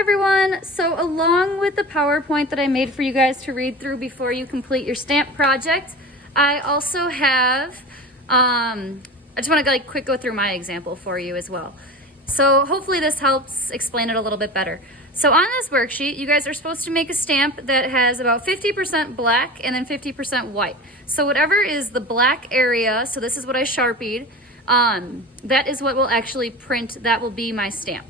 everyone. So along with the PowerPoint that I made for you guys to read through before you complete your stamp project, I also have, I just want to quick go through my example for you as well. So hopefully this helps explain it a little bit better. So on this worksheet, you guys are supposed to make a stamp that has about 50% black and then 50% white. So whatever is the black area, so this is what I Sharpied, that is what will actually print, that will be my stamp.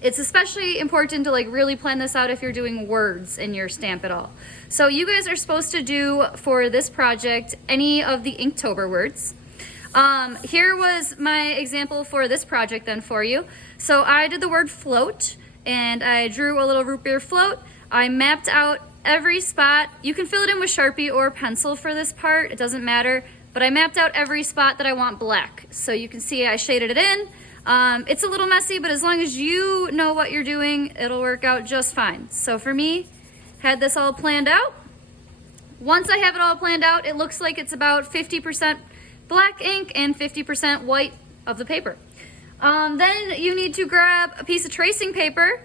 It's especially important to really plan this out if you're doing words in your stamp at all. So you guys are supposed to do for this project any of the Inktober words. Here was my example for this project then for you. So I did the word float and I drew a little root beer float. I mapped out every spot. You can fill it in with Sharpie or pencil for this part, it doesn't matter, but I mapped out every spot that I want black. So you can see I shaded it in. It's a little messy, but as long as you know what you're doing, it'll work out just fine. So for me, had this all planned out. Once I have it all planned out, it looks like it's about 50% black ink and 50% white of the paper. Then you need to grab a piece of tracing paper,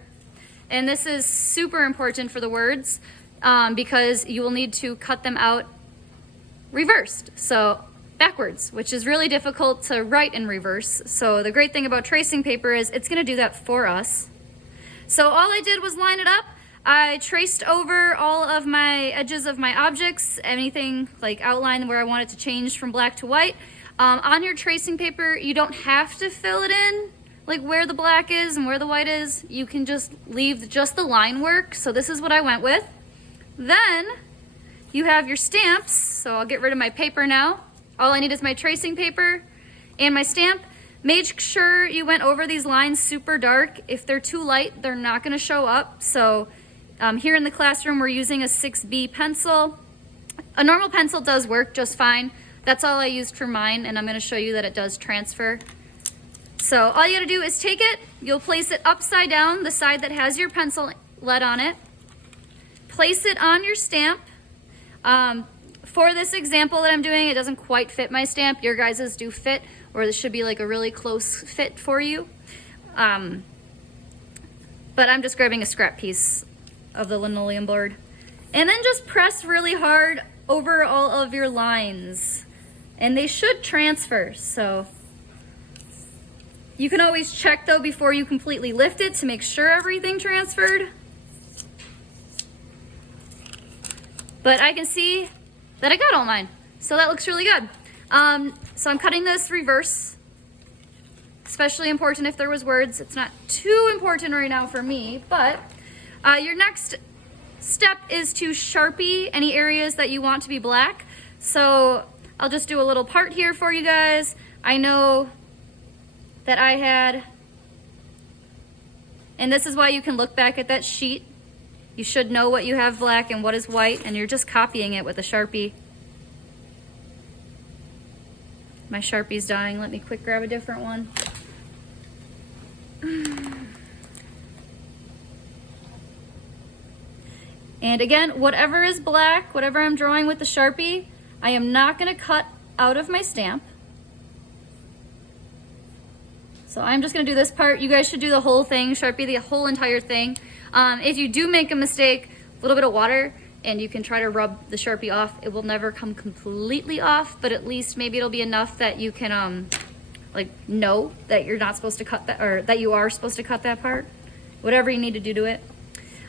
and this is super important for the words because you will need to cut them out reversed. So backwards, which is really difficult to write in reverse. So the great thing about tracing paper is it's gonna do that for us. So all I did was line it up. I traced over all of my edges of my objects, anything outline where I want it to change from black to white. On your tracing paper, you don't have to fill it in, where the black is and where the white is. You can just leave just the line work. So this is what I went with. Then you have your stamps. So I'll get rid of my paper now. All I need is my tracing paper and my stamp. Make sure you went over these lines super dark. If they're too light, they're not gonna show up. So here in the classroom, we're using a 6B pencil. A normal pencil does work just fine. That's all I used for mine, and I'm gonna show you that it does transfer. So all you gotta do is take it, you'll place it upside down, the side that has your pencil lead on it. Place it on your stamp. For this example that I'm doing, it doesn't quite fit my stamp. Your guys's do fit, or this should be a really close fit for you. But I'm just grabbing a scrap piece of the linoleum board. And then just press really hard over all of your lines. And they should transfer, so. You can always check though before you completely lift it to make sure everything transferred. But I can see that I got all mine. So that looks really good. So I'm cutting this reverse, especially important if there was words. It's not too important right now for me, but your next step is to Sharpie any areas that you want to be black. So I'll just do a little part here for you guys. I know that I had, and this is why you can look back at that sheet. You should know what you have black and what is white, and you're just copying it with a Sharpie. My Sharpie's dying. Let me quick grab a different one. And again, whatever is black, whatever I'm drawing with the Sharpie, I am not gonna cut out of my stamp. So I'm just gonna do this part. You guys should do the whole thing, Sharpie the whole entire thing. If you do make a mistake, a little bit of water, and you can try to rub the Sharpie off. It will never come completely off, but at least maybe it'll be enough that you can know that you're not supposed to cut that, or that you are supposed to cut that part. Whatever you need to do to it.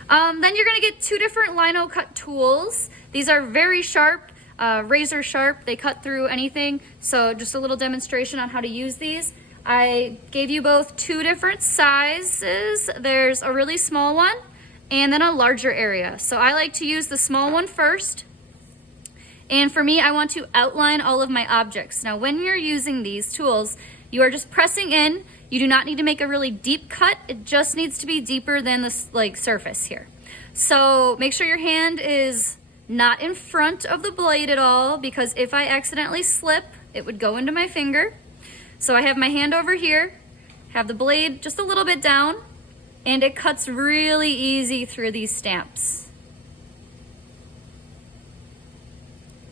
Then you're gonna get two different lino cut tools. These are very sharp, razor sharp. They cut through anything. So just a little demonstration on how to use these. I gave you both two different sizes. There's a really small one and then a larger area. So I like to use the small one first. And for me, I want to outline all of my objects. Now, when you're using these tools, you are just pressing in. You do not need to make a really deep cut. It just needs to be deeper than the surface here. So make sure your hand is not in front of the blade at all, because if I accidentally slip, it would go into my finger. So I have my hand over here, have the blade just a little bit down, and it cuts really easy through these stamps.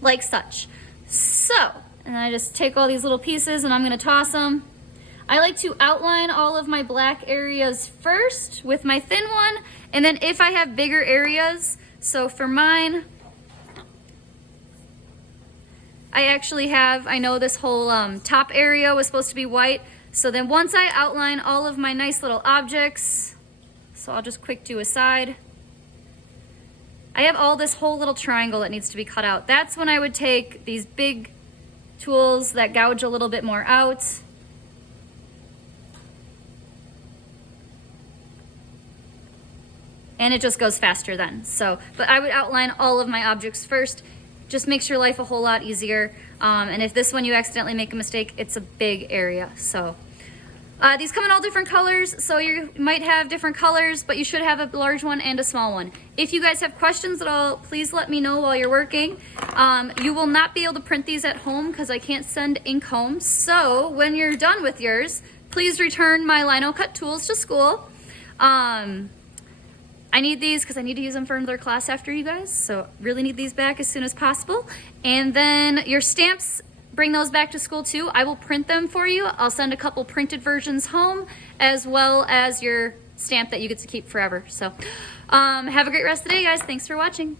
Like such. So, and I just take all these little pieces and I'm gonna toss them. I like to outline all of my black areas first with my thin one, and then if I have bigger areas, so for mine, I actually have, I know this whole top area was supposed to be white, so then once I outline all of my nice little objects, so I'll just quick do a side, I have all this whole little triangle that needs to be cut out. That's when I would take these big tools that gouge a little bit more out. And it just goes faster then. So, but I would outline all of my objects first. Just makes your life a whole lot easier. And if this one you accidentally make a mistake, it's a big area. So these come in all different colors, so you might have different colors, but you should have a large one and a small one. If you guys have questions at all, please let me know while you're working. You will not be able to print these at home because I can't send ink home. So when you're done with yours, please return my lino cut tools to school. I need these because I need to use them for another class after you guys, so really need these back as soon as possible. And then your stamps, bring those back to school too. I will print them for you. I'll send a couple printed versions home, as well as your stamp that you get to keep forever. So have a great rest of the day, guys. Thanks for watching.